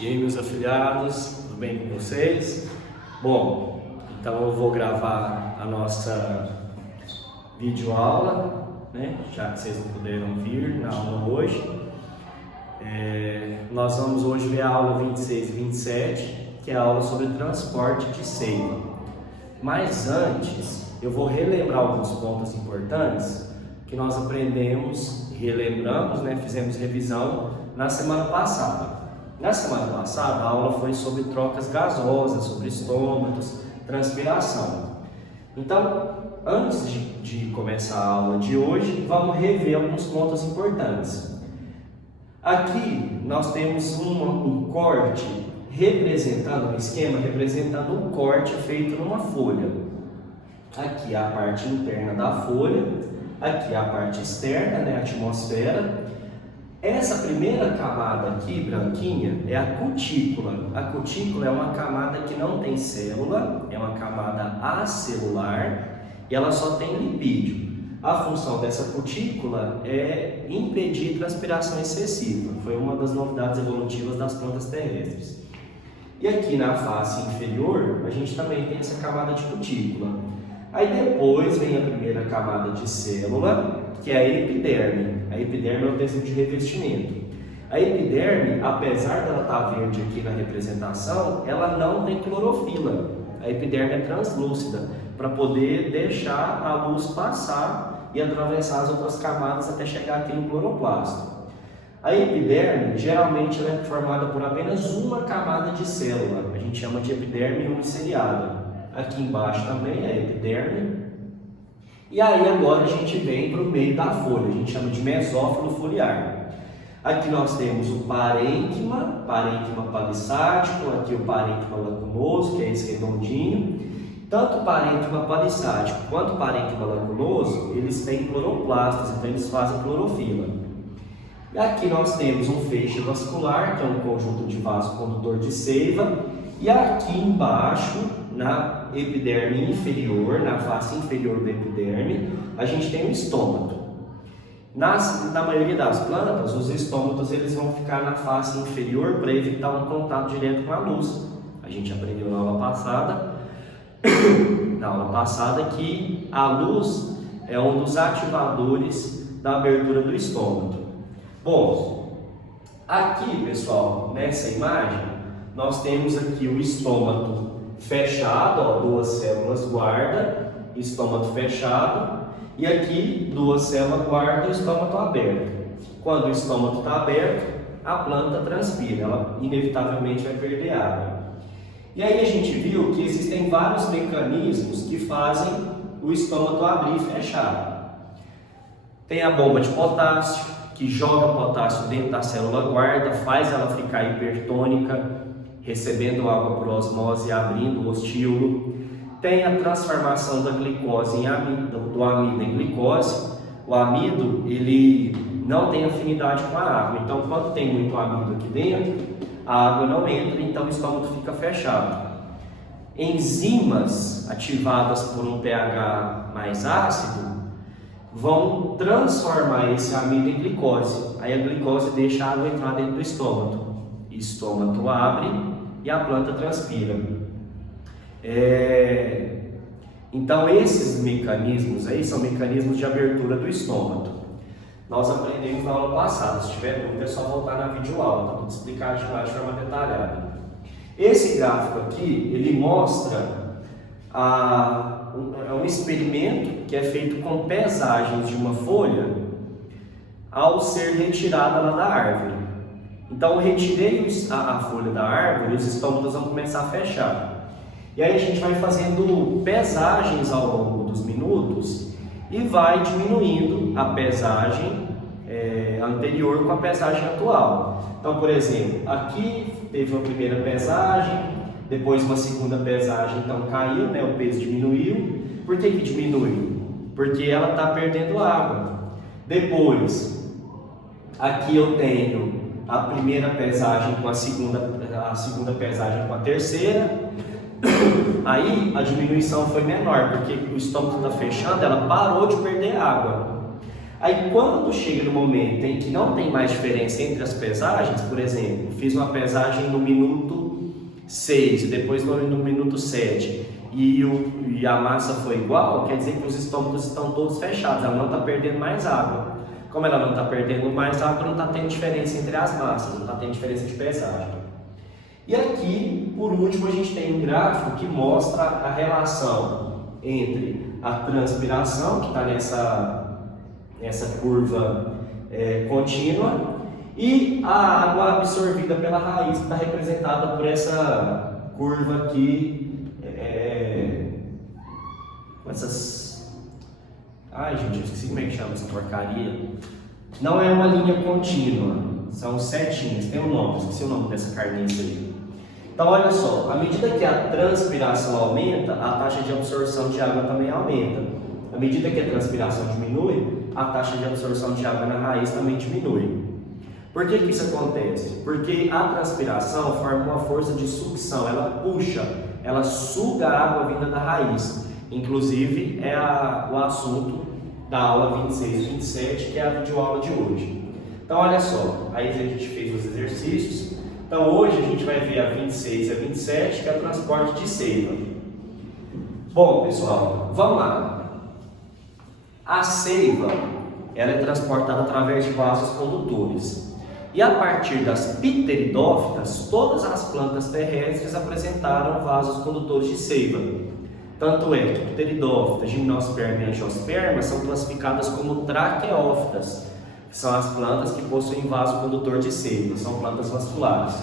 E aí, meus afiliados, tudo bem com vocês? Bom, então eu vou gravar a nossa videoaula, né? Já que vocês não puderam vir na aula hoje. Nós vamos hoje ver a aula 26 e 27, que é a aula sobre transporte de seiva. Mas antes, eu vou relembrar alguns pontos importantes que nós aprendemos, relembramos, né? Fizemos revisão na semana passada. Na semana passada, a aula foi sobre trocas gasosas, sobre estômatos, transpiração. Então, antes de começar a aula de hoje, vamos rever alguns pontos importantes. Aqui nós temos um corte representando, um esquema representando um corte feito numa folha. Aqui é a parte interna da folha, aqui é a parte externa, né, a atmosfera. Essa primeira camada aqui, branquinha, é a cutícula. A cutícula é uma camada que não tem célula, é uma camada acelular e ela só tem lipídio. A função dessa cutícula é impedir transpiração excessiva. Foi uma das novidades evolutivas das plantas terrestres. E aqui na face inferior, a gente também tem essa camada de cutícula. Aí depois vem a primeira camada de célula, que é a epiderme. A epiderme é o tecido de revestimento. A epiderme, apesar dela estar verde aqui na representação, ela não tem clorofila. A epiderme é translúcida, para poder deixar a luz passar e atravessar as outras camadas até chegar aqui no cloroplasto. A epiderme, geralmente, ela é formada por apenas uma camada de célula. A gente chama de epiderme uniciliada. Aqui embaixo também é a epiderme. E aí agora a gente vem para o meio da folha, a gente chama de mesófilo foliar. Aqui nós temos o parênquima palissático, aqui o parênquima lacunoso, que é esse redondinho. Tanto o parênquima palissático quanto o parênquima lacunoso, eles têm cloroplastos, então eles fazem clorofila. E aqui nós temos um feixe vascular, que é um conjunto de vaso condutor de seiva, e aqui embaixo, na epiderme inferior, na face inferior da epiderme, a gente tem o estômato. Na maioria das plantas, os estômatos eles vão ficar na face inferior para evitar um contato direto com a luz. A gente aprendeu na aula passada, que a luz é um dos ativadores da abertura do estômato. Bom, aqui, pessoal, nessa imagem, nós temos aqui o estômato fechado, ó, duas células guarda, estômato fechado, e aqui duas células guarda, estômato aberto. Quando o estômato está aberto, a planta transpira, ela inevitavelmente vai perder água. E aí a gente viu que existem vários mecanismos que fazem o estômato abrir e fechar. Tem a bomba de potássio, que joga potássio dentro da célula guarda, faz ela ficar hipertônica, recebendo água por osmose e abrindo o ostíolo. Tem a transformação da glicose em amido, do amido em glicose. O amido, ele não tem afinidade com a água, então quando tem muito amido aqui dentro, a água não entra, então o estômago fica fechado. Enzimas ativadas por um pH mais ácido vão transformar esse amido em glicose. Aí a glicose deixa a água entrar dentro do estômago. O estômago abre e a planta transpira. Então esses mecanismos aí são mecanismos de abertura do estômago. Nós aprendemos na aula passada. Se tiver dúvida é só voltar na videoaula, para tudo explicar de forma detalhada. Esse gráfico aqui, ele mostra um experimento que é feito com pesagens de uma folha ao ser retirada lá da árvore. Então eu retirei a folha da árvore e os estômatos vão começar a fechar. E aí a gente vai fazendo pesagens ao longo dos minutos e vai diminuindo a pesagem anterior com a pesagem atual. Então, por exemplo, aqui teve uma primeira pesagem, depois uma segunda pesagem, então caiu, né, o peso diminuiu. Por que diminui? Porque ela está perdendo água. Depois, aqui eu tenho a primeira pesagem com a segunda pesagem com a terceira. Aí a diminuição foi menor, porque o estômago está fechando, ela parou de perder água. Aí quando chega no momento em que não tem mais diferença entre as pesagens, por exemplo, fiz uma pesagem no minuto 6 e depois no minuto 7 e a massa foi igual, quer dizer que os estômagos estão todos fechados, ela não está perdendo mais água. Como ela não está perdendo mais água, não está tendo diferença entre as massas, não está tendo diferença de pesagem. E aqui, por último, a gente tem um gráfico que mostra a relação entre a transpiração, que está nessa curva contínua, e a água absorvida pela raiz, que está representada por essa curva aqui, com essas... Ai, gente, eu esqueci como é que chama essa porcaria. Não é uma linha contínua, são setinhas, tem um nome, esqueci o nome dessa carniça aí. Então, olha só, à medida que a transpiração aumenta, a taxa de absorção de água também aumenta. À medida que a transpiração diminui, a taxa de absorção de água na raiz também diminui. Por que isso acontece? Porque a transpiração forma uma força de sucção, ela puxa, ela suga a água vinda da raiz. Inclusive, é o assunto da aula 26 e 27, que é a videoaula de hoje. Então, olha só, aí a gente fez os exercícios. Então, hoje a gente vai ver a 26 e a 27, que é o transporte de seiva. Bom, pessoal, vamos lá. A seiva, ela é transportada através de vasos condutores. E a partir das pteridófitas, todas as plantas terrestres apresentaram vasos condutores de seiva. Tanto é que pteridófita, gimnosperma e angiosperma são classificadas como traqueófitas, que são as plantas que possuem vaso condutor de seiva, são plantas vasculares.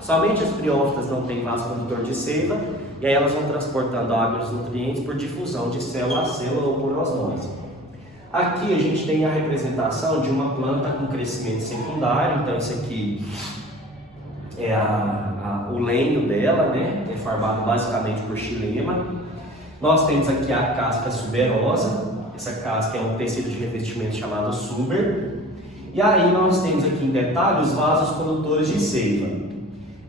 Somente as briófitas não têm vaso condutor de seiva, e aí elas vão transportando água e os nutrientes por difusão de célula a célula ou por osmose. Aqui a gente tem a representação de uma planta com crescimento secundário, então isso aqui é o lenho dela, né? É formado basicamente por xilema. Nós temos aqui a casca suberosa, essa casca é um tecido de revestimento chamado suber. E aí nós temos aqui em detalhe os vasos condutores de seiva.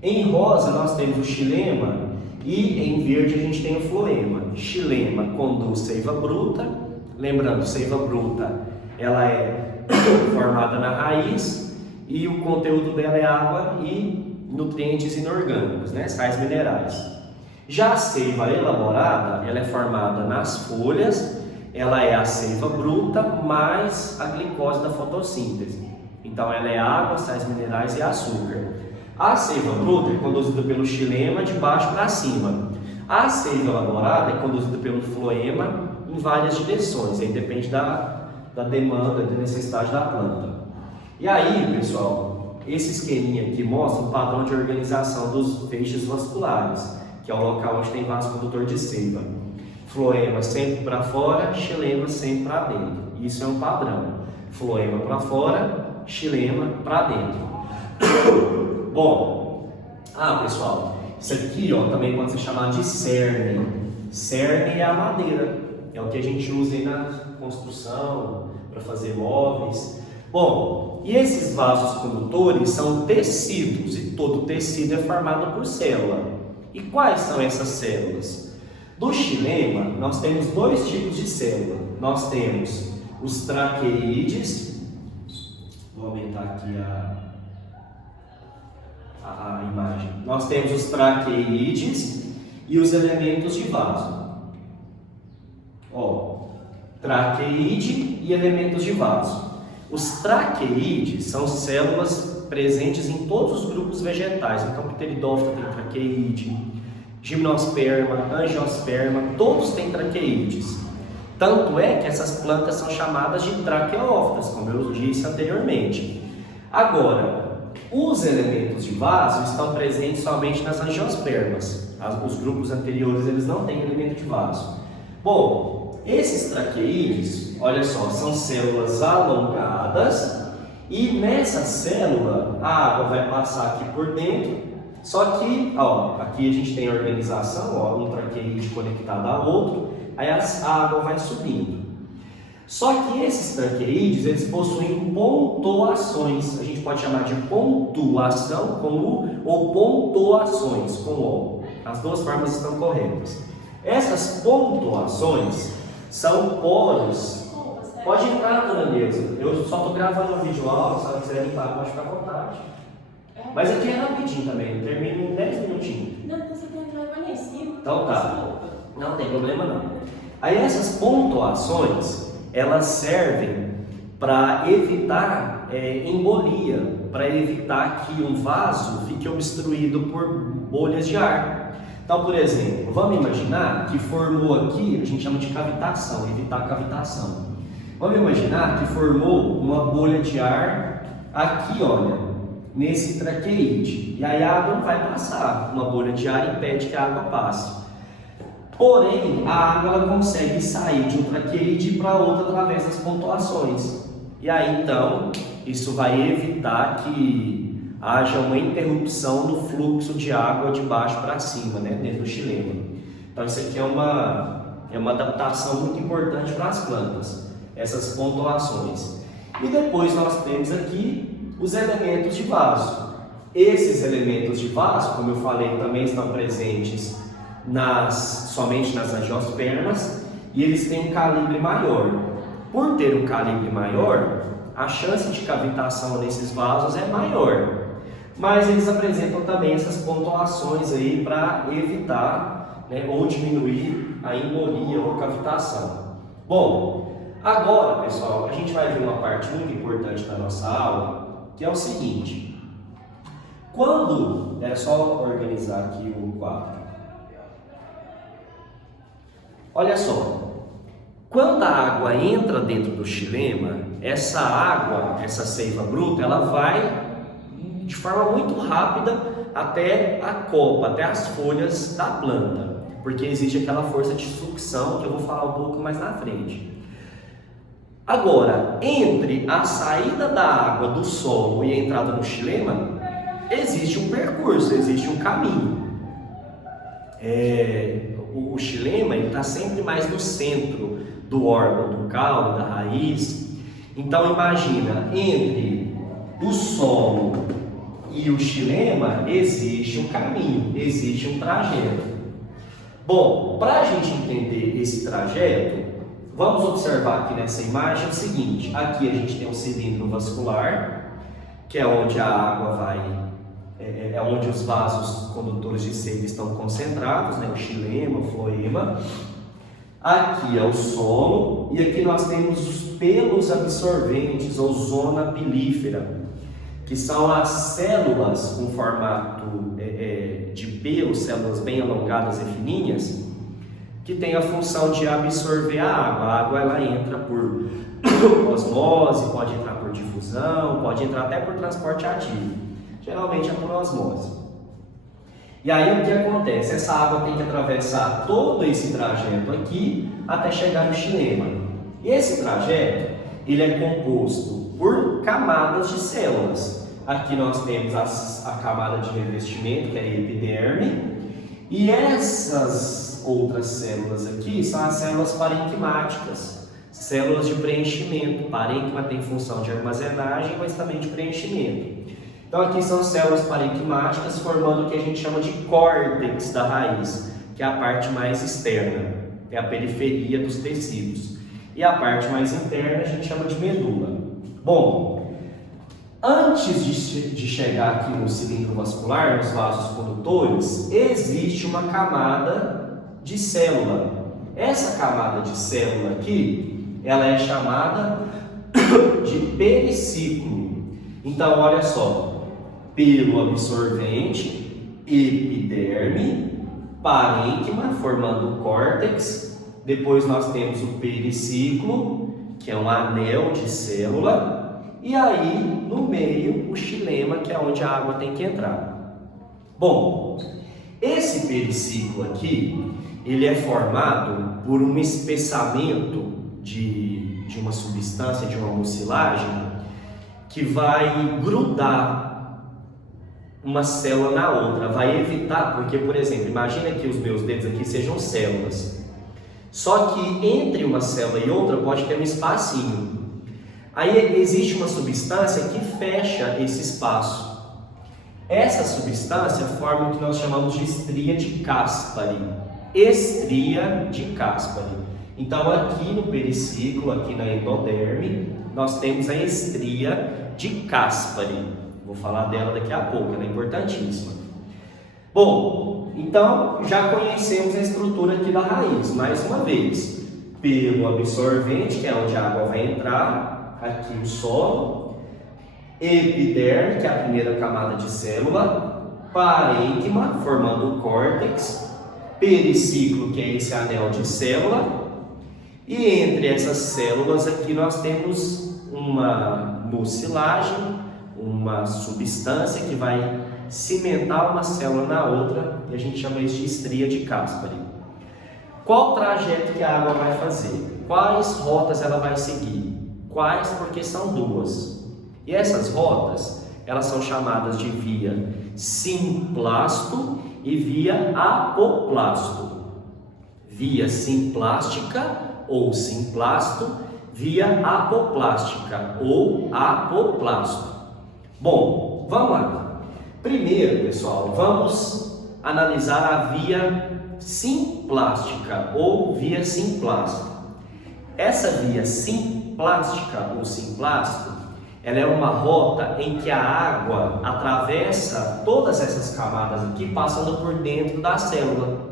Em rosa nós temos o xilema e em verde a gente tem o floema. Xilema conduz seiva bruta. Lembrando, seiva bruta, ela é formada na raiz e o conteúdo dela é água e nutrientes inorgânicos, né? Sais minerais. Já a seiva elaborada, ela é formada nas folhas, ela é a seiva bruta mais a glicose da fotossíntese. Então ela é água, sais minerais e açúcar. A seiva bruta é conduzida pelo xilema de baixo para cima. A seiva elaborada é conduzida pelo floema em várias direções, aí depende da demanda, da necessidade da planta. E aí, pessoal, esse esqueminha aqui mostra o padrão de organização dos feixes vasculares, que é o local onde tem vaso condutor de seiva. Floema sempre para fora, xilema sempre para dentro. Isso é um padrão. Floema para fora, xilema para dentro. Bom, pessoal, isso aqui também pode ser chamado de cerne. Cerne é a madeira. É o que a gente usa aí na construção, para fazer móveis. Bom, e esses vasos condutores são tecidos, e todo tecido é formado por célula. E quais são essas células? Do xilema, nós temos dois tipos de célula. Nós temos os traqueídeos, vou aumentar aqui a imagem. Nós temos os traqueídeos e os elementos de vaso. Traqueíde e elementos de vaso. Os traqueídeos são células presentes em todos os grupos vegetais. Então, pteridófita tem traqueíde, gimnosperma, angiosperma, todos têm traqueídeos. Tanto é que essas plantas são chamadas de traqueófitas, como eu disse anteriormente. Agora, os elementos de vaso estão presentes somente nas angiospermas. Os grupos anteriores eles não têm elemento de vaso. Bom, esses traqueídeos, olha só, são células alongadas e nessa célula a água vai passar aqui por dentro, só que, aqui a gente tem a organização, um traqueíde conectado a outro, aí a água vai subindo. Só que esses traqueídeos, eles possuem pontuações, a gente pode chamar de pontuação com U ou pontuações com O, as duas formas estão corretas. Essas pontuações são poros. Desculpa, você Pode entrar, dona Neuza. Eu só estou gravando uma videoaula, se ela quiser limpar, pode ficar à vontade. Mas aqui é rapidinho também, termina em 10 minutinhos. Não, você tem que levar nem 5. Então tá. Não tem problema não. Aí essas pontuações, elas servem para evitar embolia, para evitar que um vaso fique obstruído por bolhas de ar. Então, por exemplo, vamos imaginar que formou aqui, a gente chama de cavitação, evitar cavitação. Vamos imaginar que formou uma bolha de ar aqui, olha, nesse traqueide. E aí a água não vai passar, uma bolha de ar impede que a água passe. Porém, a água ela consegue sair de um traqueide para outro através das pontuações. E aí então, isso vai evitar que haja uma interrupção no fluxo de água de baixo para cima, né, dentro do xilema. Então isso aqui é uma adaptação muito importante para as plantas, essas pontuações. E depois nós temos aqui os elementos de vaso. Esses elementos de vaso, como eu falei, também estão presentes somente nas angiospermas e eles têm um calibre maior. Por ter um calibre maior, a chance de cavitação nesses vasos é maior. Mas eles apresentam também essas pontuações aí para evitar, né, ou diminuir a embolia ou cavitação. Bom, agora, pessoal, a gente vai ver uma parte muito importante da nossa aula, que é o seguinte. É só organizar aqui o quadro. Olha só, quando a água entra dentro do xilema, essa água, essa seiva bruta, ela vai de forma muito rápida até a copa, até as folhas da planta, porque existe aquela força de sucção que eu vou falar um pouco mais na frente. Agora, entre a saída da água do solo e a entrada no xilema, existe um percurso, existe um caminho. O xilema está sempre mais no centro do órgão, do caule, da raiz. Então imagina, entre o solo e o xilema existe um caminho, existe um trajeto. Bom, para a gente entender esse trajeto, vamos observar aqui nessa imagem o seguinte. Aqui a gente tem um cilindro vascular, que é onde a água vai, é onde os vasos condutores de seiva estão concentrados, né? O xilema, o floema. Aqui é o solo e aqui nós temos os pelos absorventes ou zona pilífera, que são as células com formato de pelo, células bem alongadas e fininhas, que tem a função de absorver a água. A água ela entra por osmose, pode entrar por difusão, pode entrar até por transporte ativo. Geralmente é por osmose. E aí o que acontece? Essa água tem que atravessar todo esse trajeto aqui até chegar no xilema. E esse trajeto ele é composto por camadas de células. Aqui nós temos a camada de revestimento, que é a epiderme, e essas outras células aqui são as células parenquimáticas, células de preenchimento. Parênquima tem função de armazenagem, mas também de preenchimento. Então aqui são células parenquimáticas formando o que a gente chama de córtex da raiz, que é a parte mais externa, é a periferia dos tecidos. E a parte mais interna a gente chama de medula. Bom, antes de chegar aqui no cilindro vascular, nos vasos condutores, existe uma camada de célula. Essa camada de célula aqui, ela é chamada de periciclo. Então olha só, pelo absorvente, epiderme, parênquima, formando o córtex. Depois nós temos o periciclo, que é um anel de célula. E aí, no meio, o xilema, que é onde a água tem que entrar. Bom, esse periciclo aqui, ele é formado por um espessamento de uma substância, de uma mucilagem, que vai grudar uma célula na outra, vai evitar, porque, por exemplo, imagina que os meus dedos aqui sejam células, só que entre uma célula e outra pode ter um espacinho. Aí existe uma substância que fecha esse espaço. Essa substância forma o que nós chamamos de estria de Caspary. Estria de Caspary. Então aqui no periciclo, aqui na endoderme, nós temos a estria de Caspary. Vou falar dela daqui a pouco, ela é importantíssima. Bom, então já conhecemos a estrutura aqui da raiz, mais uma vez. Pelo absorvente, que é onde a água vai entrar, aqui o solo. Epiderme, que é a primeira camada de célula. Parênquima, formando o córtex. Periciclo, que é esse anel de célula. E entre essas células aqui nós temos uma mucilagem, uma substância que vai cimentar uma célula na outra, e a gente chama isso de estria de Caspary. Qual o trajeto que a água vai fazer? Quais rotas ela vai seguir? Quais? Porque são duas. E essas rotas, elas são chamadas de via simplasto e via apoplasto. Via simplástica ou simplasto, via apoplástica ou apoplasto. Bom, vamos lá. Primeiro, pessoal, vamos analisar a via simplástica ou via simplasto. Essa via simplástica ou simplasto, ela é uma rota em que a água atravessa todas essas camadas aqui, passando por dentro da célula.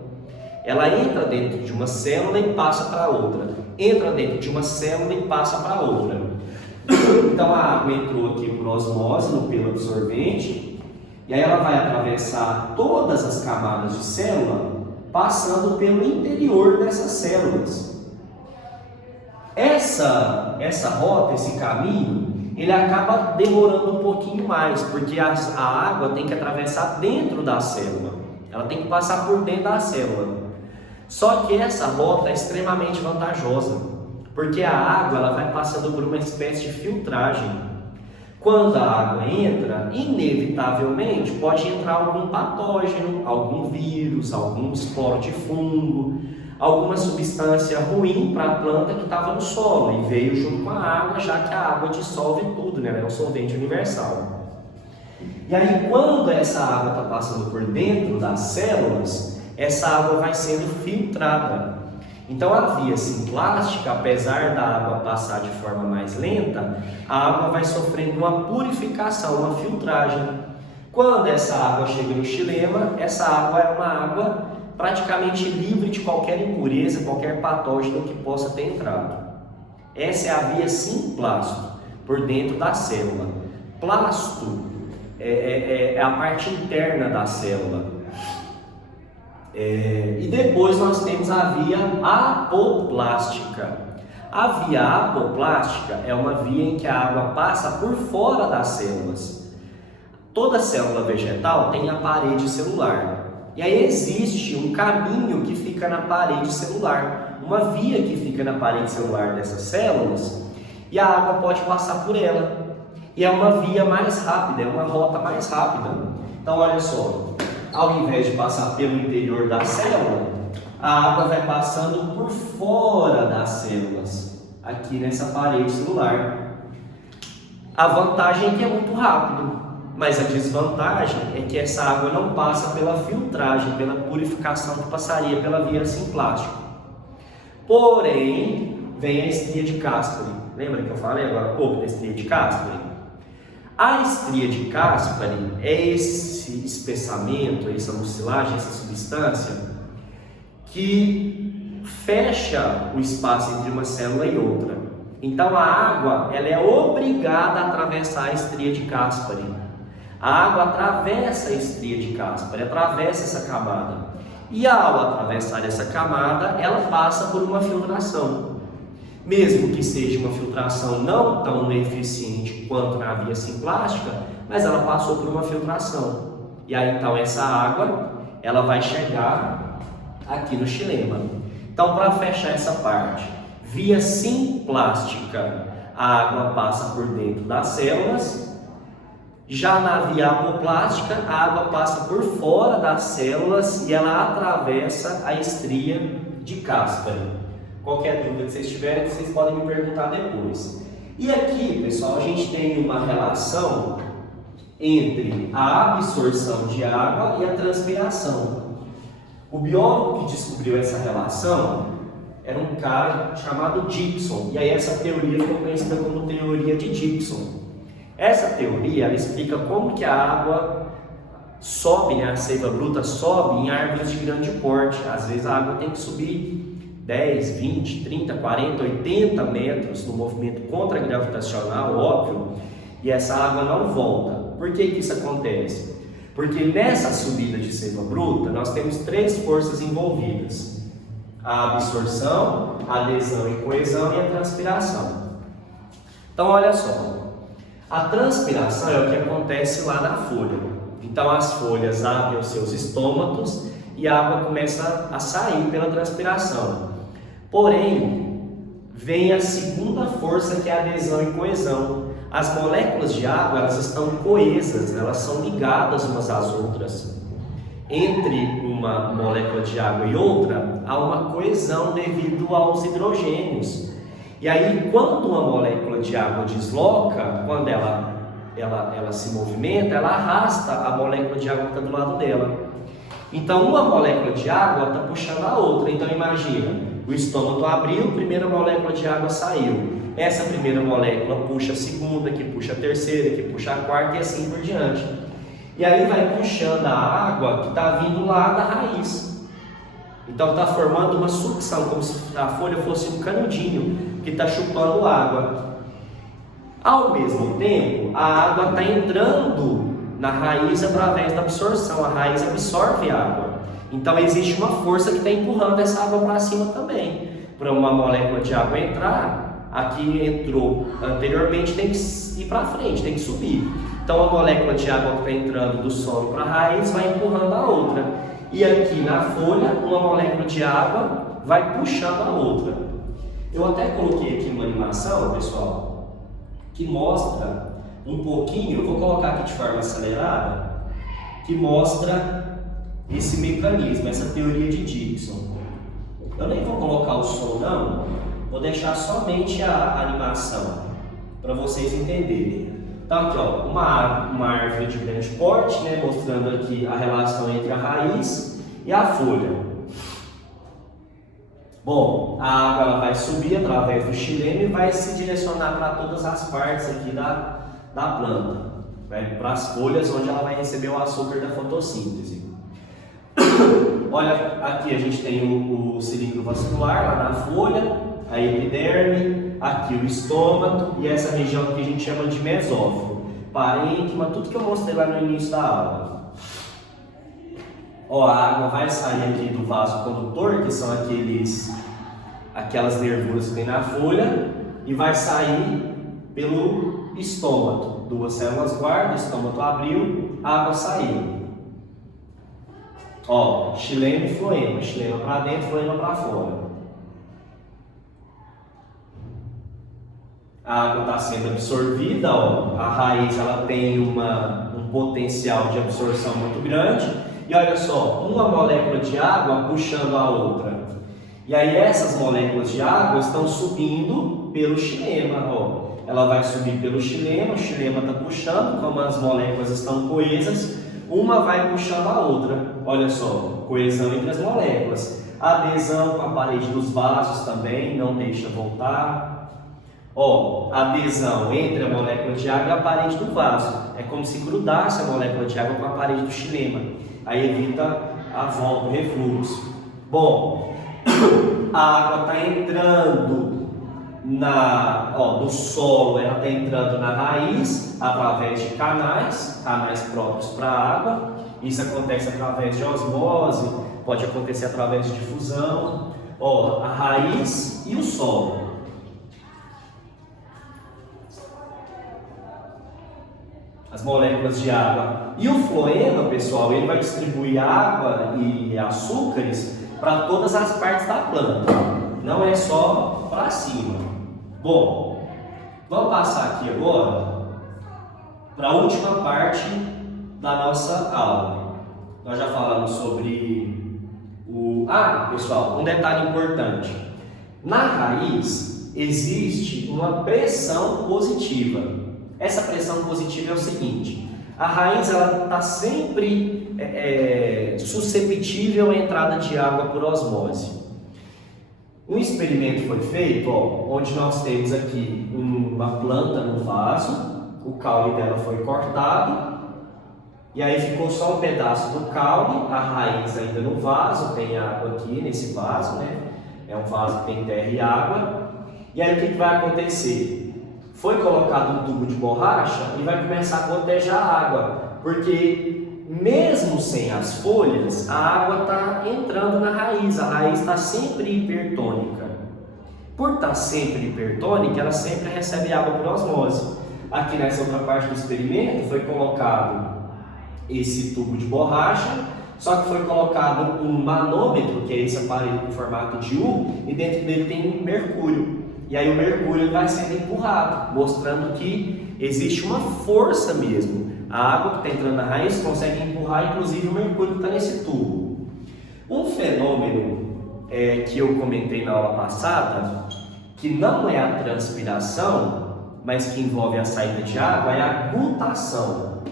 Ela entra dentro de uma célula e passa para outra. Entra dentro de uma célula e passa para outra. Então a água entrou aqui por osmose, no pelo absorvente, e aí ela vai atravessar todas as camadas de célula, passando pelo interior dessas células. Essa rota, esse caminho, ele acaba demorando um pouquinho mais, porque a água tem que atravessar dentro da célula. Ela tem que passar por dentro da célula. Só que essa rota é extremamente vantajosa, porque a água ela vai passando por uma espécie de filtragem. Quando a água entra, inevitavelmente pode entrar algum patógeno, algum vírus, algum esporo de fungo, alguma substância ruim para a planta que estava no solo e veio junto com a água, já que a água dissolve tudo, né? É um solvente universal. E aí, quando essa água está passando por dentro das células, essa água vai sendo filtrada. Então, a via simplástica, apesar da água passar de forma mais lenta, a água vai sofrendo uma purificação, uma filtragem. Quando essa água chega no xilema, essa água é uma água praticamente livre de qualquer impureza, qualquer patógeno que possa ter entrado. Essa é a via simplasto, por dentro da célula. Plasto é a parte interna da célula. E depois nós temos a via apoplástica. A via apoplástica é uma via em que a água passa por fora das células. Toda célula vegetal tem a parede celular. E aí existe um caminho que fica na parede celular, uma via que fica na parede celular dessas células, e a água pode passar por ela. E é uma via mais rápida, é uma rota mais rápida. Então olha só, ao invés de passar pelo interior da célula, a água vai passando por fora das células, aqui nessa parede celular. A vantagem é que é muito rápido, mas a desvantagem é que essa água não passa pela filtragem, pela purificação que passaria pela via simplástica. Porém, vem a estria de Caspary. Lembra que eu falei agora há pouco da estria de Caspary? A estria de Caspary é esse espessamento, essa mucilagem, essa substância que fecha o espaço entre uma célula e outra. Então a água ela é obrigada a atravessar a estria de Caspary. A água atravessa a estria de Caspary, atravessa essa camada. E ao atravessar essa camada, ela passa por uma filtração. Mesmo que seja uma filtração não tão eficiente quanto na via simplástica, mas ela passou por uma filtração. E aí então essa água, ela vai chegar aqui no xilema. Então, para fechar essa parte, via simplástica, a água passa por dentro das células. Já na via apoplástica, a água passa por fora das células e ela atravessa a estria de Caspary. Qualquer dúvida que vocês tiverem, vocês podem me perguntar depois. E aqui, pessoal, a gente tem uma relação entre a absorção de água e a transpiração. O biólogo que descobriu essa relação era um cara chamado Dickson, e aí essa teoria foi conhecida como teoria de Dickson. Essa teoria, ela explica como que a água sobe, né, a seiva bruta sobe em árvores de grande porte. Às vezes a água tem que subir 10, 20, 30, 40, 80 metros no movimento contra-gravitacional, óbvio, e essa água não volta. Por que que isso acontece? Porque nessa subida de seiva bruta, nós temos três forças envolvidas: a absorção, a adesão e coesão e a transpiração. Então, olha só, a transpiração é o que acontece lá na folha. Então, as folhas abrem os seus estômatos e a água começa a sair pela transpiração. Porém, vem a segunda força, que é a adesão e coesão. As moléculas de água, elas estão coesas, elas são ligadas umas às outras. Entre uma molécula de água e outra, há uma coesão devido aos hidrogênios. E aí, quando uma molécula de água desloca, quando ela se movimenta, ela arrasta a molécula de água que está do lado dela. Então, uma molécula de água está puxando a outra. Então, imagina, o estômago abriu, a primeira molécula de água saiu. Essa primeira molécula puxa a segunda, que puxa a terceira, que puxa a quarta e assim por diante. E aí vai puxando a água que está vindo lá da raiz. Então está formando uma sucção, como se a folha fosse um canudinho que está chupando água. Ao mesmo tempo, a água está entrando na raiz através da absorção. A raiz absorve a água. Então existe uma força que está empurrando essa água para cima também. Para uma molécula de água entrar, aqui entrou anteriormente, tem que ir para frente, tem que subir. Então a molécula de água que está entrando do solo para a raiz vai empurrando a outra. E aqui na folha, uma molécula de água vai puxando a outra. Eu até coloquei aqui uma animação, pessoal, que mostra um pouquinho, eu vou colocar aqui de forma acelerada, que mostra esse mecanismo, essa teoria de Dickson. Eu nem vou colocar o som não, vou deixar somente a animação, para vocês entenderem. Então aqui, ó, uma árvore de grande porte, né, mostrando aqui a relação entre a raiz e a folha. Bom, a água ela vai subir através do xilema e vai se direcionar para todas as partes aqui da planta, né, para as folhas onde ela vai receber o açúcar da fotossíntese. Olha, aqui a gente tem o cilindro vascular lá na folha, a epiderme, aqui o estômago e essa região que a gente chama de mesófilo, parênquima, tudo que eu mostrei lá no início da aula. Ó, a água vai sair aqui do vaso condutor, que são aquelas nervuras que tem na folha, e vai sair pelo estômago. Duas células guarda, o estômago abriu, a água saiu. Ó, xilema e floema, xilema para dentro, floema para fora. A água está sendo absorvida, ó, a raiz ela tem um potencial de absorção muito grande. E olha só, uma molécula de água puxando a outra. E aí essas moléculas de água estão subindo pelo xilema, ó. Ela vai subir pelo xilema, o xilema está puxando, como as moléculas estão coesas, uma vai puxando a outra. Olha só, coesão entre as moléculas. Adesão com a parede dos vasos também, não deixa voltar. Ó, adesão entre a molécula de água e a parede do vaso. É como se grudasse a molécula de água com a parede do xilema. Aí evita a volta, o refluxo. Bom, a água está entrando do solo, ela está entrando na raiz através de canais próprios para a água. Isso acontece através de osmose, pode acontecer através de difusão. Ó, a raiz e o solo. As moléculas de água. E o floema, pessoal, ele vai distribuir água e açúcares para todas as partes da planta. Não é só para cima. Bom, vamos passar aqui agora para a última parte da nossa aula. Nós já falamos sobre pessoal, um detalhe importante. Na raiz existe uma pressão positiva. Essa pressão positiva é o seguinte: a raiz ela está sempre susceptível à entrada de água por osmose. Um experimento foi feito, ó, onde nós temos aqui uma planta no vaso, o caule dela foi cortado, e aí ficou só um pedaço do caule, a raiz ainda no vaso, tem água aqui nesse vaso, né? É um vaso que tem terra e água. E aí o que vai acontecer? Foi colocado um tubo de borracha e vai começar a gotejar água, porque mesmo sem as folhas, a água está entrando na raiz, a raiz está sempre hipertônica. Por estar sempre hipertônica, ela sempre recebe água por osmose. Aqui nessa outra parte do experimento foi colocado esse tubo de borracha, só que foi colocado um manômetro, que é esse aparelho com formato de U, e dentro dele tem mercúrio. E aí o mercúrio vai sendo empurrado, mostrando que existe uma força mesmo. A água que está entrando na raiz consegue empurrar, inclusive, o mercúrio que está nesse tubo. Um fenômeno que eu comentei na aula passada, que não é a transpiração, mas que envolve a saída de água, é a gutação.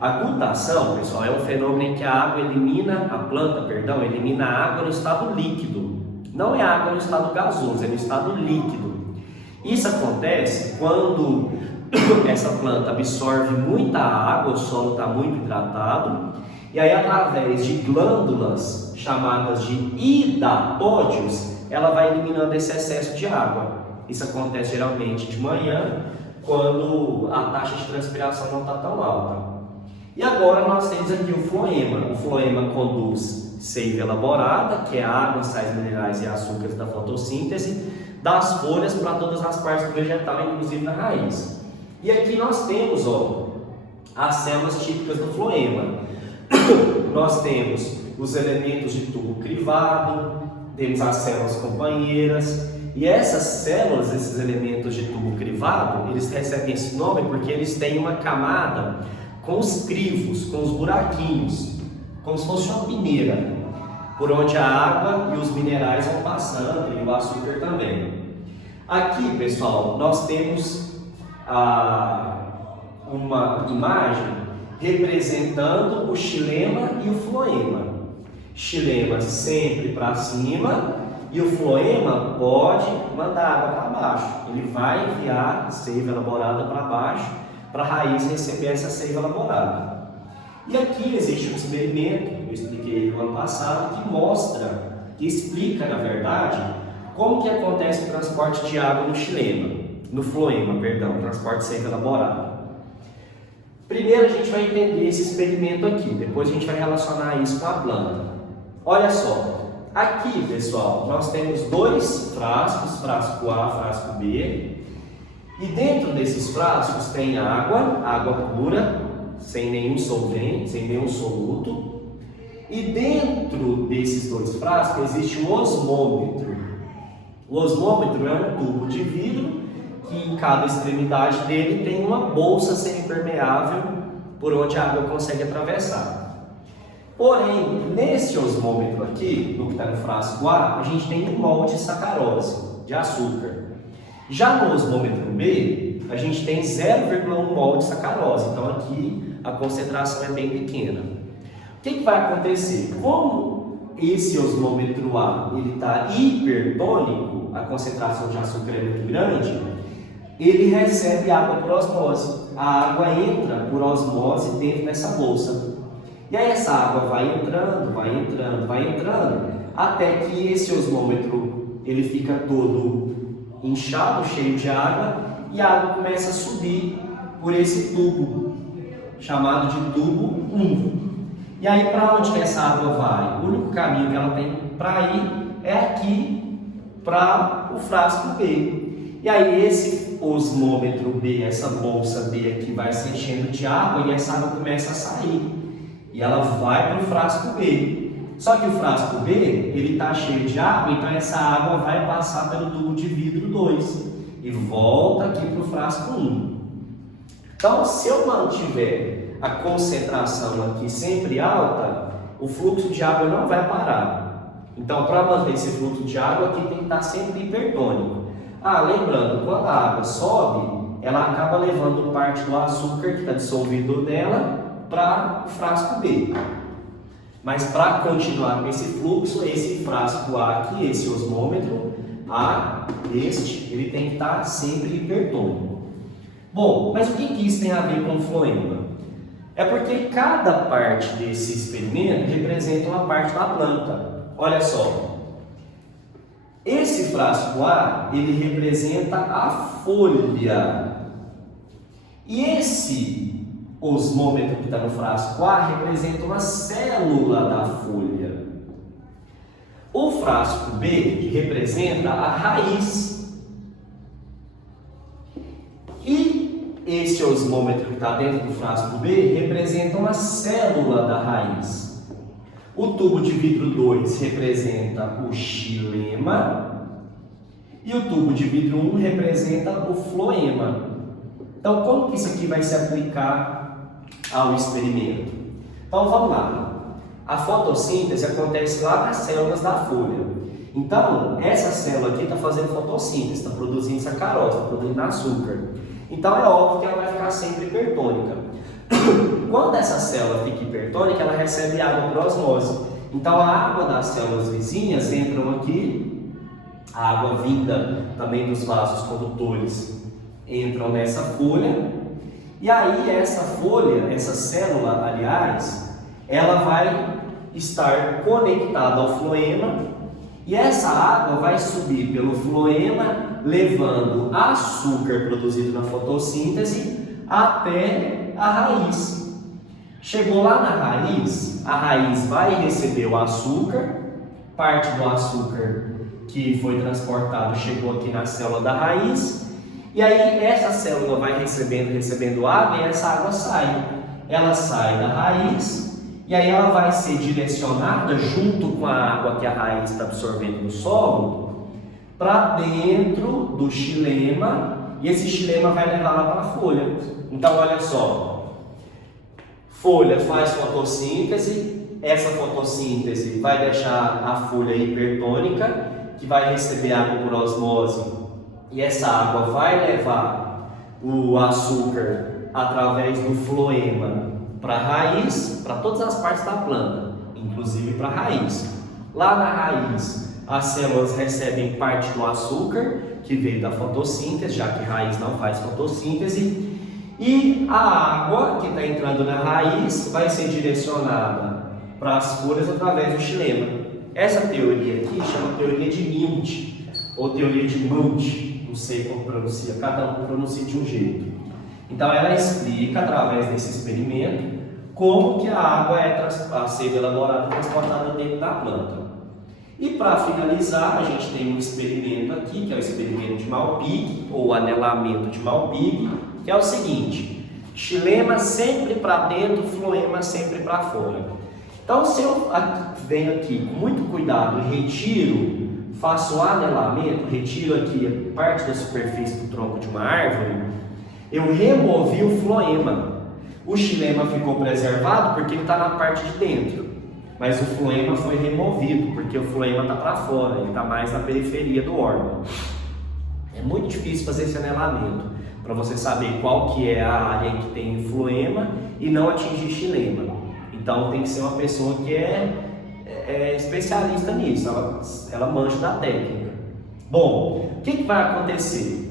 A gutação, pessoal, é um fenômeno em que a planta elimina a água no estado líquido. Não é água no estado gasoso, é no estado líquido. Isso acontece quando essa planta absorve muita água, o solo está muito hidratado, e aí através de glândulas chamadas de hidatódios, ela vai eliminando esse excesso de água. Isso acontece geralmente de manhã, quando a taxa de transpiração não está tão alta. E agora nós temos aqui o floema. O floema conduz seiva elaborada, que é água, sais minerais e açúcares da fotossíntese, das folhas para todas as partes do vegetal, inclusive na raiz. E aqui nós temos, ó, as células típicas do floema. Nós temos os elementos de tubo crivado, temos as células companheiras, e essas células, esses elementos de tubo crivado, eles recebem esse nome porque eles têm uma camada com os crivos, com os buraquinhos, como se fosse uma peneira, por onde a água e os minerais vão passando, e o açúcar também. Aqui, pessoal, nós temos uma imagem representando o xilema e o floema. Xilema sempre para cima e o floema pode mandar água para baixo. Ele vai enviar seiva elaborada para baixo para a raiz receber essa seiva elaborada. E aqui existe um experimento, eu expliquei no ano passado, que explica, na verdade, como que acontece o transporte de água no floema, transporte de seiva elaborada. Primeiro a gente vai entender esse experimento aqui, depois a gente vai relacionar isso com a planta. Olha só, aqui, pessoal, nós temos dois frascos, frasco A, frasco B, e dentro desses frascos tem água pura, sem nenhum solvente, sem nenhum soluto, e dentro desses dois frascos existe um osmômetro. O osmômetro é um tubo de vidro que em cada extremidade dele tem uma bolsa semipermeável por onde a água consegue atravessar. Porém, nesse osmômetro aqui, no que está no frasco A, a gente tem um mol de sacarose, de açúcar. Já no osmômetro B, a gente tem 0,1 mol de sacarose, então aqui a concentração é bem pequena. O que vai acontecer? Como esse osmômetro A está hipertônico, a concentração de açúcar é muito grande, ele recebe água por osmose. A água entra por osmose dentro dessa bolsa. E aí essa água vai entrando, até que esse osmômetro ele fica todo inchado, cheio de água, e a água começa a subir por esse tubo, chamado de tubo 1. E aí para onde que essa água vai? O único caminho que ela tem para ir é aqui para o frasco B. E aí esse osmômetro B, essa bolsa B aqui vai se enchendo de água e essa água começa a sair. E ela vai para o frasco B. Só que o frasco B, ele está cheio de água, então essa água vai passar pelo tubo de vidro 2 e volta aqui para o frasco 1. Então, se eu mantiver a concentração aqui sempre alta, o fluxo de água não vai parar. Então, para manter esse fluxo de água aqui tem que estar sempre hipertônico. Lembrando, quando a água sobe, ela acaba levando parte do açúcar que está dissolvido nela para o frasco B. Mas para continuar com esse fluxo, esse frasco A aqui, esse osmômetro, ele tem que estar sempre hipertônico. Bom, mas o que isso tem a ver com o floema? É porque cada parte desse experimento representa uma parte da planta. Olha só, esse frasco A, ele representa a folha. E esse osmômetro que está no frasco A representa uma célula da folha. O frasco B representa a raiz. E esse osmômetro que está dentro do frasco B representa uma célula da raiz. O tubo de vidro 2 representa o xilema e o tubo de vidro 1 representa o floema. Então, como que isso aqui vai se aplicar ao experimento? Então, vamos lá. A fotossíntese acontece lá nas células da folha. Então, essa célula aqui está fazendo fotossíntese, está produzindo sacarose, está produzindo açúcar. Então, é óbvio que ela vai ficar sempre hipertônica. Quando essa célula fica hipertônica, ela recebe água por osmose. Então, a água das células vizinhas entram aqui, a água vinda também dos vasos condutores entram nessa folha, e aí essa folha, essa célula, aliás, ela vai estar conectada ao floema, e essa água vai subir pelo floema, levando açúcar produzido na fotossíntese até a raiz. Chegou lá na raiz, a raiz vai receber o açúcar, parte do açúcar que foi transportado chegou aqui na célula da raiz, e aí essa célula vai recebendo água, e essa água sai. Ela sai da raiz, e aí ela vai ser direcionada junto com a água que a raiz está absorvendo no solo para dentro do xilema, e esse xilema vai levar lá para a folha. Então olha só, folha faz fotossíntese, essa fotossíntese vai deixar a folha hipertônica, que vai receber água por osmose, e essa água vai levar o açúcar através do floema para a raiz, para todas as partes da planta, inclusive para a raiz. Lá na raiz, as células recebem parte do açúcar que veio da fotossíntese, já que a raiz não faz fotossíntese, e a água que está entrando na raiz vai ser direcionada para as folhas através do xilema. Essa teoria aqui chama teoria de Milne, ou teoria de Milne, não sei como pronuncia, cada um pronuncia de um jeito. Então ela explica, através desse experimento, como que a água a seiva elaborada é transportada dentro da planta. E para finalizar, a gente tem um experimento aqui, que é o experimento de Malpighi, ou anelamento de Malpighi, que é o seguinte: xilema sempre para dentro, floema sempre para fora. Então, se eu venho aqui com muito cuidado e retiro, faço o anelamento, retiro aqui parte da superfície do tronco de uma árvore, eu removi o floema. O xilema ficou preservado porque ele está na parte de dentro, mas o floema foi removido porque o floema está para fora, ele está mais na periferia do órgão. É muito difícil fazer esse anelamento para você saber qual que é a área que tem floema e não atingir xilema. Então tem que ser uma pessoa que é especialista nisso, ela mancha da técnica. Bom, o que vai acontecer?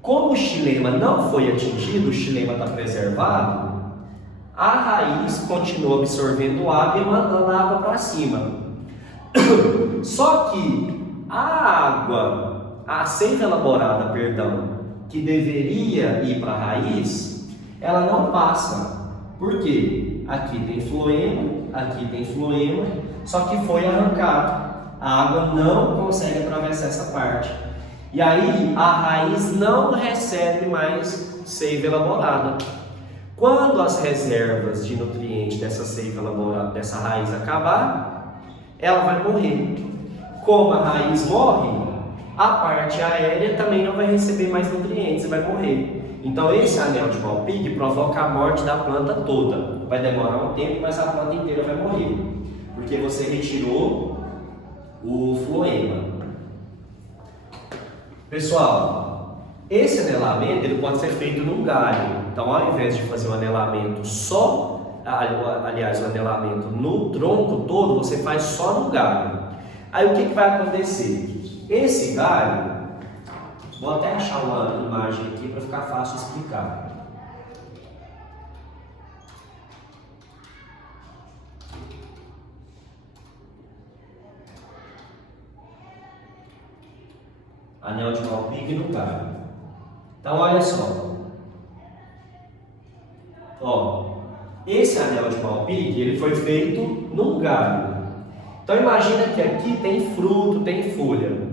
Como o xilema não foi atingido, o xilema está preservado, a raiz continua absorvendo água e mandando a água para cima. Só que a seiva elaborada, que deveria ir para a raiz, ela não passa. Por quê? Aqui tem floema, só que foi arrancado. A água não consegue atravessar essa parte. E aí a raiz não recebe mais seiva elaborada. Quando as reservas de nutrientes dessa seiva elaborada, dessa raiz acabar, ela vai morrer. Como a raiz morre, a parte aérea também não vai receber mais nutrientes e vai morrer. Então esse anel de Malpighi provoca a morte da planta toda. Vai demorar um tempo, mas a planta inteira vai morrer, porque você retirou o floema. Pessoal, esse anelamento ele pode ser feito num galho. Então ao invés de fazer um anelamento o anelamento no tronco todo, você faz só no galho. Aí o que vai acontecer? Esse galho, vou até achar uma imagem aqui para ficar fácil de explicar. Anel de Malpighi no galho. Então olha só. Ó, esse anel de Malpighi, ele foi feito num galho. Então imagina que aqui tem fruto, tem folha.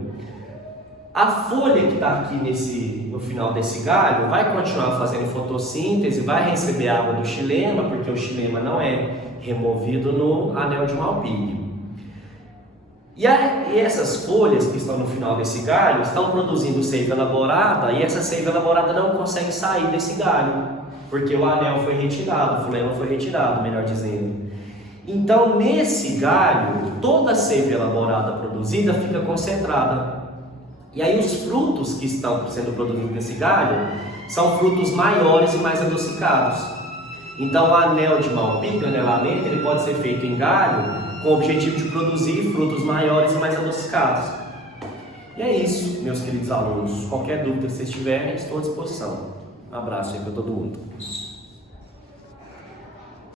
A folha que está aqui no final desse galho vai continuar fazendo fotossíntese, vai receber água do xilema, porque o xilema não é removido no anel de Malpighi. E essas folhas que estão no final desse galho estão produzindo seiva elaborada, e essa seiva elaborada não consegue sair desse galho, porque o anel foi retirado, o fulema foi retirado, melhor dizendo. Então, nesse galho, toda a seiva elaborada produzida fica concentrada. E aí os frutos que estão sendo produzidos nesse galho são frutos maiores e mais adocicados. Então, o anel de Malpighi, o anelamento, ele pode ser feito em galho com o objetivo de produzir frutos maiores e mais adocicados. E é isso, meus queridos alunos. Qualquer dúvida que vocês tiverem, estou à disposição. Um abraço aí para todo mundo.